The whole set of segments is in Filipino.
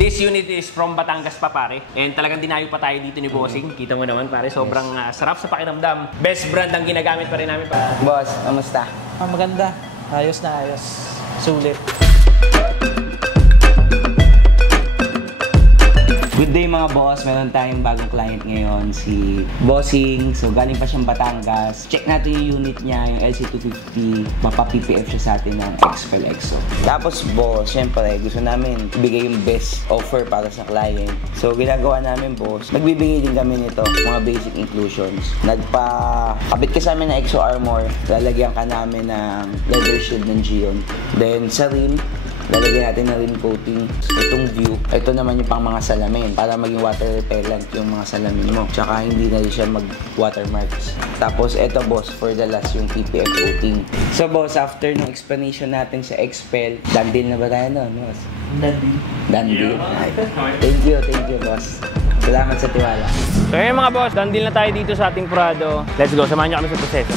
This unit is from Batangas pa pare. And talagang dinayo pa tayo dito ni Bossing. Kita mo naman pare, sobrang sarap sa pakiramdam. Best brand ang ginagamit pa rin namin pa. Boss, kamusta? Maganda. Ayos na ayos. Sulit. Good day mga boss, meron tayong bagong client ngayon, si Bossing. So galing pa siyang Batangas. Check natin yung unit niya, yung LC250. Mapa-PPF siya sa atin ng XPEL EXO. Tapos boss, syempre gusto namin ibigay yung best offer para sa client. So ginagawa namin boss, nagbibigay din kami nito, mga basic inclusions. Nagpa-kabit ka sa amin ng EXO Armor, lalagyan ka namin ng leather shield ng Gion. Then sa rim, lalagyan natin na rim coating. Itong view, ito naman yung pang mga salamin para maging water repellent yung mga salamin mo. Tsaka hindi na rin siya mag-watermarks. Tapos ito boss, for the last yung PPF coating. So boss, after ng explanation natin sa XPEL, done deal na ba tayo doon boss? Done deal. Thank you boss. Salamat sa tiwala. So yun mga boss, done deal na tayo dito sa ating Prado. Let's go, samahan nyo kami sa proseso.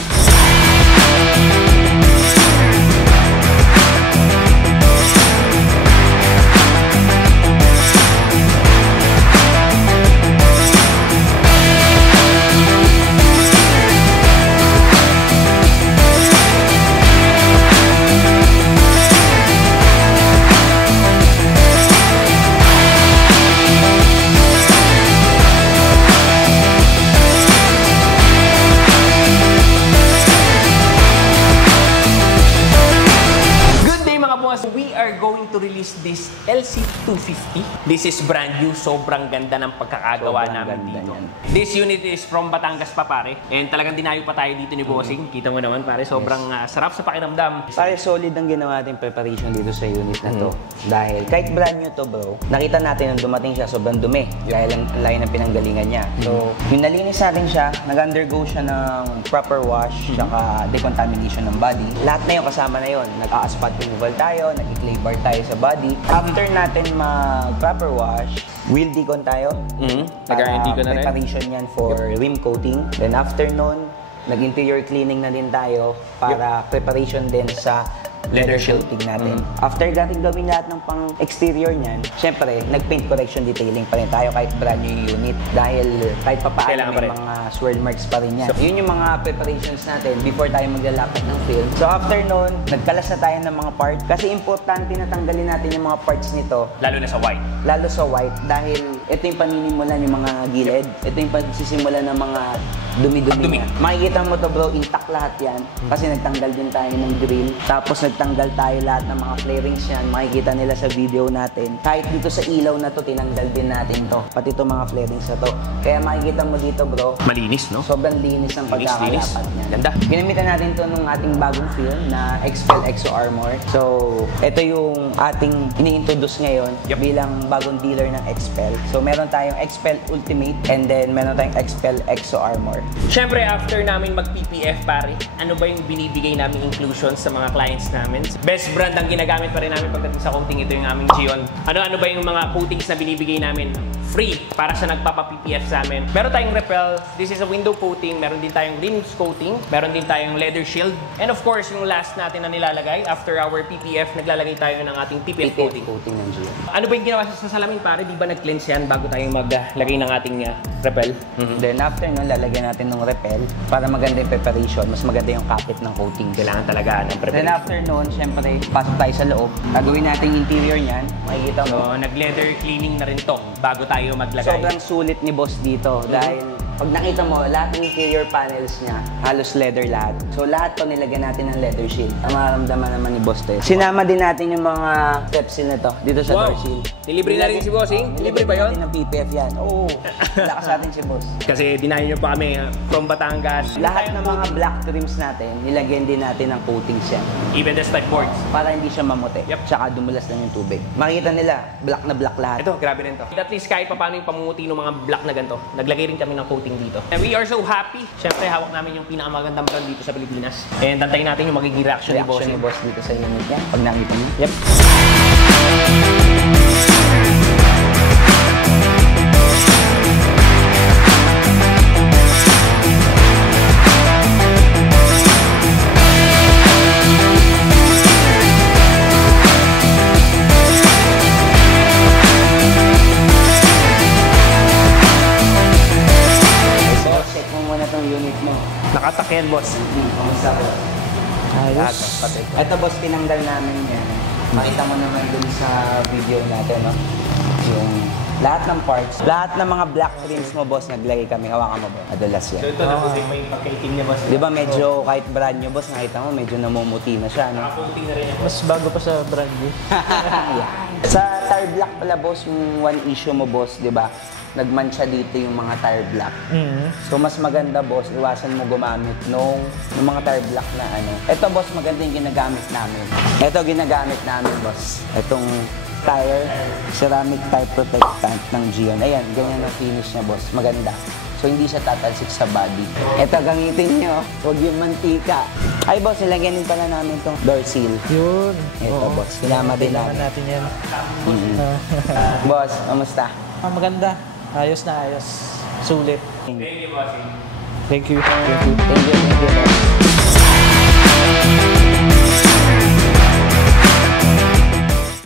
To release this LC250. This is brand new. Sobrang ganda ng pagkakagawa namin dito. This unit is from Batangas pa pare. And talagang dinayo pa tayo dito ni Bossing. Kita mo naman pare, sobrang sarap sa pakiramdam. Pare, solid ang ginawa natin preparation dito sa unit na to. Dahil kahit brand new to bro, nakita natin nung dumating siya, sobrang dumi. Dahil ang layo ng pinanggalingan niya. So, yung nalinis natin siya, nag-undergo siya ng proper wash, saka decontamination ng body. Lahat na yun, kasama na yun. Nag-asphalt removal tayo, nag-clay bar tayo sa body. After natin mag-proper wash, wheel decon tayo. Nag-decon na rin. Preparation yan for rim coating. Then after nun, nag-interior cleaning na din tayo para preparation din sa leather coating natin. After natin gawin lahat ng pang-exterior niyan, syempre, nag-paint correction detailing pa rin tayo kahit brand new unit. Dahil kahit papaano may mga swirl marks pa rin yan. So, yun yung mga preparations natin before tayo maglalapit ng film. So, after nun, nagkalas na tayo ng mga parts. Kasi importante na tanggalin natin yung mga parts nito. Lalo na sa white. Lalo sa white. Dahil ito yung paninimulan yung mga gilid. Ito yung pagsisimulan ng mga dumi-dumi niya. Makikita mo to bro, intact lahat yan. Kasi nagtanggal din tayo ng grill. Tapos nagtanggal tayo lahat ng mga flarings yan. Makikita nila sa video natin. Kahit dito sa ilaw na to, tinanggal din natin to. Pati to mga flarings na to. Kaya makikita mo dito bro. Malinis, no? Sobrang linis ng pagkakalapat niya. Ganda. Ginamitan natin to nung ating bagong film na XPEL EXO Armor. So, ito yung ating ini-introduce ngayon bilang bagong dealer ng XPEL. So, meron tayong XPEL Ultimate and then meron tayong XPEL EXO Armor. Siyempre, after namin mag-PPF pare, ano ba yung binibigay namin inclusions sa mga clients namin? Best brand ang ginagamit pa rin namin pagdating sa coating. Ito yung aming Gion. Ano ba yung mga coatings na binibigay namin? Free para sa nagpapa-PPF sa amin. Meron tayong Repel. This is a window coating. Meron din tayong rims coating. Meron din tayong leather shield. And of course, yung last natin na nilalagay, after our PPF, naglalagay tayo ng ating PPF coating. Ng Gion. Ano ba yung ginawa sa salamin pare? Di ba nag-cleanse yan bago tayo maglagay ng ating Repel? Then after nun, lalagyan natin ng Repel para maganda yung preparation. Mas maganda yung kapit ng coating. Kailangan talaga ng preparation. Then after nun, syempre, pasok tayo sa loob. Gagawin natin yung interior niyan. Makikita mo. So, nag-leather cleaning na rin to bago tayo maglagay. Sobrang sulit ni boss dito dahil pag nakita mo, lahat ng interior panels niya, halos leather lahat. So lahat to nilagyan natin ng leather shield. Ang maramdaman naman ni boss to. Sinama din natin yung mga stepsil na to dito sa door shield. Nilibre na rin si Bossing? Nilibre ba yun? Ng PPF yan. Oo. Lakas natin si boss. Kasi dinayo nyo pa kami from Batangas. Lahat ng mga black trims natin, nilagyan din natin ng coatings yan. Even the stud boards. Para hindi siya mamuti. Tsaka dumulas lang yung tubig. Makikita nila, black na black lahat. Ito, grabe rin to. At least kahit pa paano yung pamumuti ng mga black na ganito, naglagay rin kami ng coating dito. And we are so happy. Siyempre, hawak namin yung pinakamagandang brand dito sa Pilipinas. And tantayin natin yung magiging reaction ni Boss dito sa unit niya. Pag nakita niyo. Yep. sasakyan, boss. Kamusta po? Ayos. Ito boss, tinanggal namin yan. Makita mo naman dun sa video natin, no? Yung lahat ng parts, lahat ng mga black trims mo, boss, naglagay kami. Hawakan mo, boss. Adulas yan. So ito, nabuting pa yung pagkaitim niya, boss. Di ba medyo, kahit brand new, boss, nakita mo, medyo namumuti na siya, no? Nakaputing na rin yan, boss. Mas bago pa sa brand new. Sa tire black pala, boss, yung one issue mo, boss, di ba? Nagmancha dito yung mga tire black. So, mas maganda, boss, iwasan mo gumamit nung mga tire black na ano. Ito, boss, maganda yung ginagamit namin. Ito, ginagamit namin, boss. Itong tire, ceramic tire protectant ng Gion. Ayan, ganyan ang finish niya, boss. Maganda. So, hindi siya tatalsik sa body. Ito, gamitin nyo. Huwag yung mantika. Ay, boss, ilagyan din pala namin itong door seal. Yun. Ito, Oo. boss. Kinama din Kailangan namin. natin yan. Boss, kamusta? Maganda. Ayos na ayos. Sulit. Thank you, bossing. Thank you. Thank you, boss.